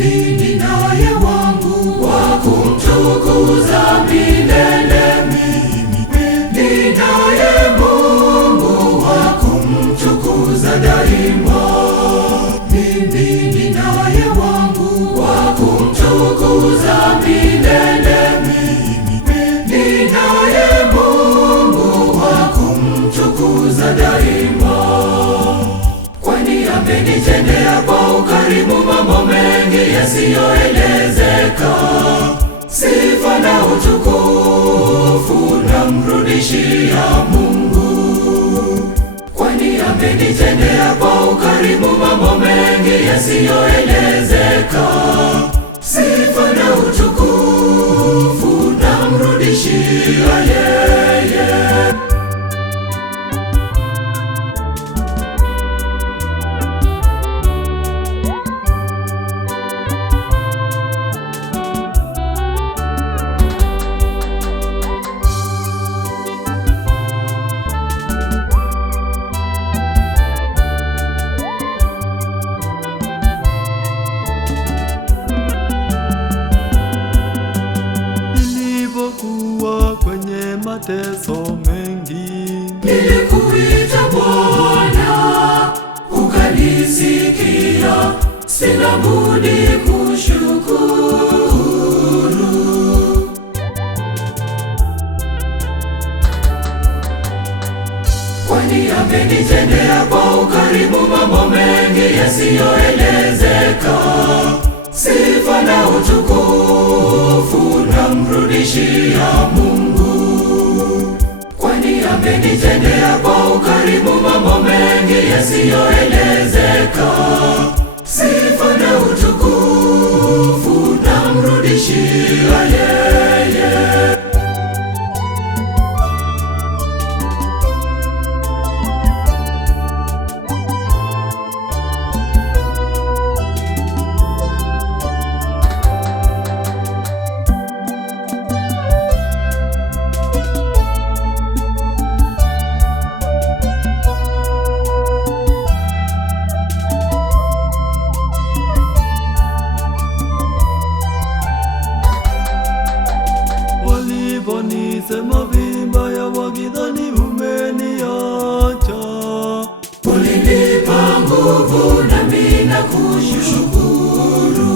mimi ninaye wangu wa kumtukuza milele. Mimi ninaye Mungu wa kumtukuza daima. Mimi ninaye wangu wa kumtukuza milele. Mimi ninaye Mungu wa kumtukuza daima. Kwani amenitendea kwa ukarimu mambo mengi yasiyoelezeka. Sifa na utukufu namrudishia Mungu. Kwani amenitendea kwa ukarimu mambo mengi yasiyoelezeka. Sifa na utukufu namrudishia yeye. Kwenye mateso mengi nilikuita Bwana, ukanisikia. Sina budi kushukuru. Kwani amenitendea kwa ukarimu mambo mengi yasiyoelezeka. Sifa na utukufu namrudishia Mungu. Kwani amenitendea kwa ukarimu mambo mengi yasiyoelezeka. Sifa na utukufu namrudishia yeye. Waliponisema vibaya wakidhani umeniacha, ulinipa nguvu nami nakushukuru.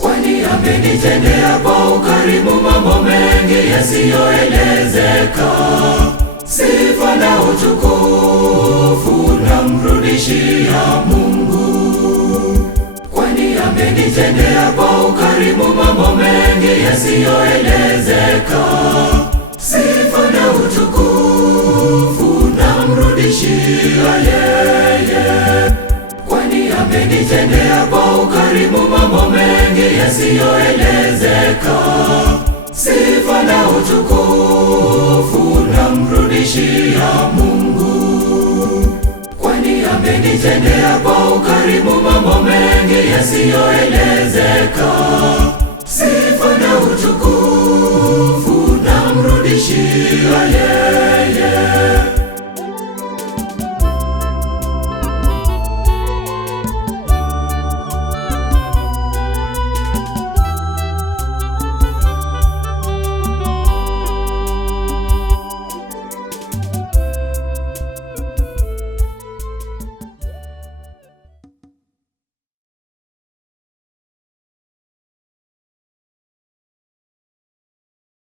Kwani amenitendea kwa ukarimu mambo mengi yasiyoelezeka. Sifa na utukufu namrudishia Mungu. Kwani amenitendea kwa ukarimu mambo mengi yasiyoelezeka. Sifa na utukufu namrudishia yeye. Kwani amenitendea kwa ukarimu mambo mengi yasiyoelezeka. Sifa na utukufu namrudishia Mungu. Kwani amenitendea kwa ukarimu mambo mengi yasiyoelezeka.